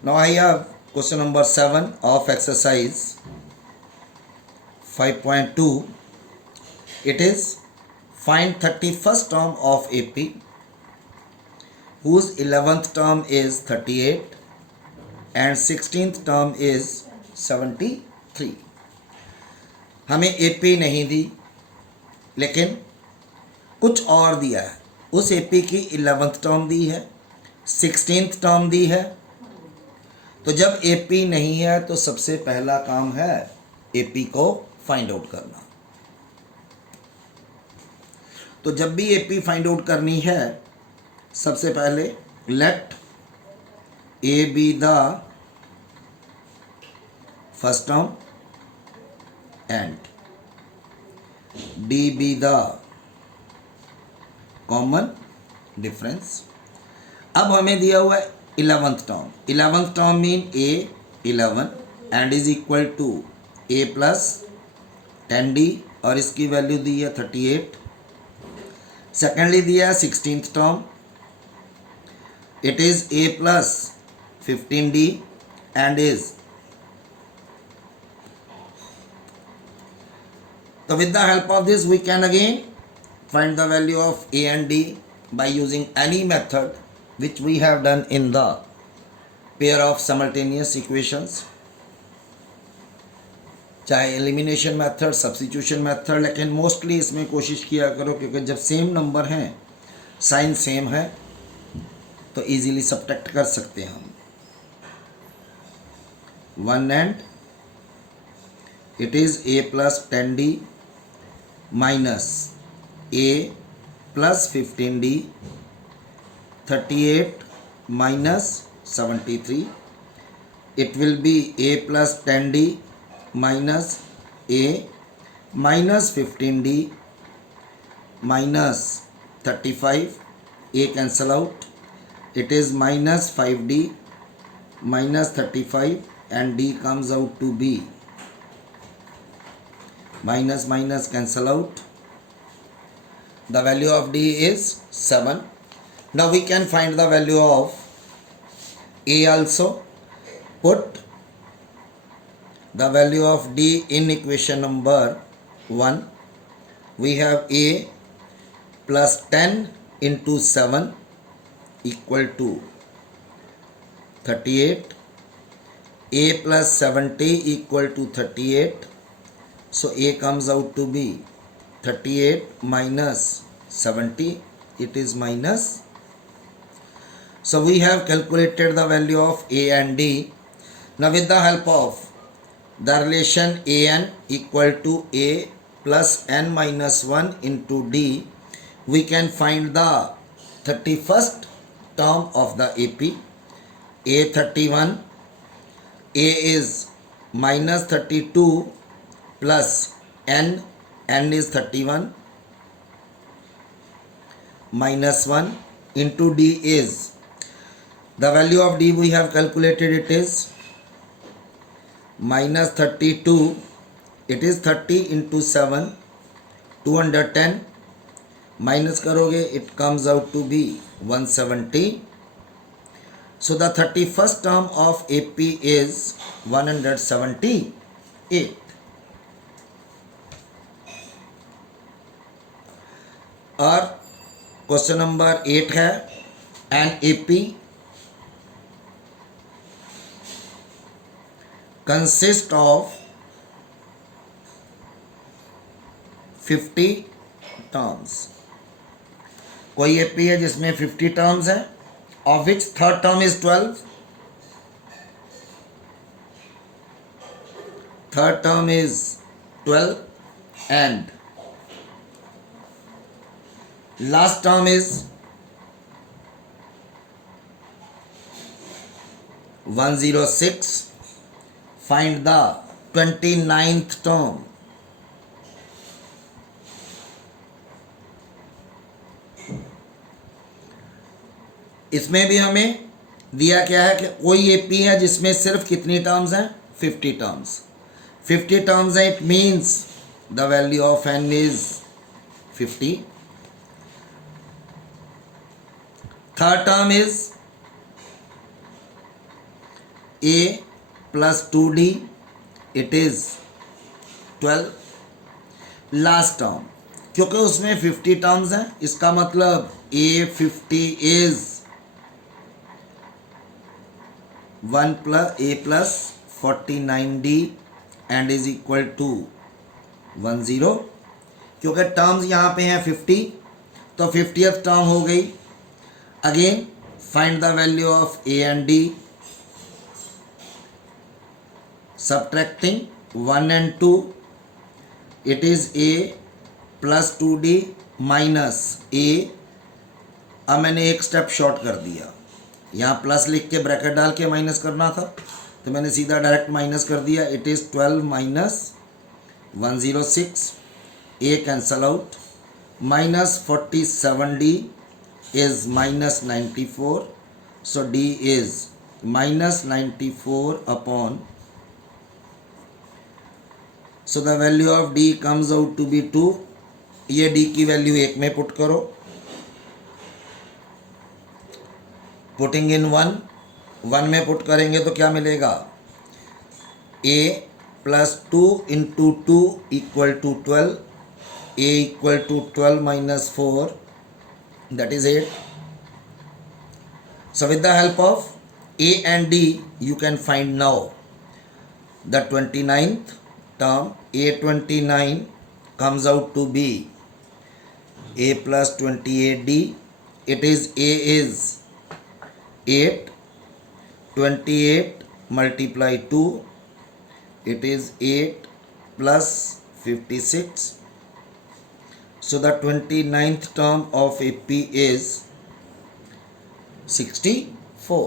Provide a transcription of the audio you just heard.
Now I have question number 7 of exercise 5.2. It is find 31st term of AP whose 11th term is 38 and 16th term is 73. हमें AP नहीं दी लेकिन कुछ और दिया है. उस AP की 11th टर्म दी है, 16th टर्म दी है. तो जब AP नहीं है तो सबसे पहला काम है AP को फाइंड आउट करना. तो जब भी AP फाइंड आउट करनी है, सबसे पहले let A be the first term and D be the common difference. अब हमें दिया हुआ है 11th term. 11th term mean A 11 and is equal to A plus 10D और इसकी वैल्यू दी है 38. सेकेंडली दिया है 16th term. It is A plus 15D and is. So with the help of this we can again find the value of A and D by using any method which we have done in the pair of simultaneous equations, चाहे elimination method, substitution method. लेकिन mostly इसमें कोशिश किया करो क्योंकि जब same number हैं, sign same है, तो इजीली सब्ट्रैक्ट कर सकते हैं हम. One and it is A plus 10D minus A plus 15D 38 minus 73. It will be A plus 10D minus A minus 15D minus 35. A cancel out. It is minus 5D minus 35 and D comes out to be minus minus cancel out. The value of D is 7. Now we can find the value of A also. Put the value of D in equation number 1. We have A plus 10 into 7 equal to 38. A plus 70 equal to 38. So A comes out to be 38 minus 70. It is minus. So we have calculated the value of A and D. Now with the help of the relation AN equal to A plus N minus 1 into D, we can find the 31st term of the AP. A 31, A is minus 32 plus N is 31 minus 1 into D is, the value of D we have calculated, it is minus 32. It is 30 into 7 210 minus करोगे it comes out to be 170. So the 31st term of AP is 178. और question number 8 है an AP consist of 50 terms. कोई AP है जिसमें 50 terms है, of which third term is 12. Third term is 12 and last term is 106. Find the 29th term. इसमें भी हमें दिया क्या है कि कोई AP है जिसमें सिर्फ कितनी टर्म्स हैं, 50 टर्म्स. 50 टर्म्स है, it means the value of N is 50. Third term is a plus 2d, it is 12. Last term, क्योंकि उसमें 50 टर्म्स हैं, इसका मतलब a50 is 1 plus a plus 49d and is equal to 10, क्योंकि terms यहाँ पे हैं 50, तो 50th टर्म हो गई. Again find the value of a and d. Subtracting 1 and 2, it is a plus 2d minus a. अब मैंने एक स्टेप शॉर्ट कर दिया, यहाँ प्लस लिख के ब्रैकेट डाल के माइनस करना था, तो मैंने सीधा डायरेक्ट माइनस कर दिया. It is 12 minus 106, a cancel out, minus 47d is minus 94, so d is minus 94 upon, so the value of d comes out to be 2. ये d की वैल्यू 1 में पुट करो, पुटिंग इन 1 में put करेंगे तो क्या मिलेगा, a plus 2 into 2 equal to 12, a equal to 12 minus 4, that is 8. So with the help of a and d you can find now the 29th term. A29 comes out to be a plus 28d. It is a is 8, 28 multiply 2, it is 8 plus 56. So the 29th term of AP is 64.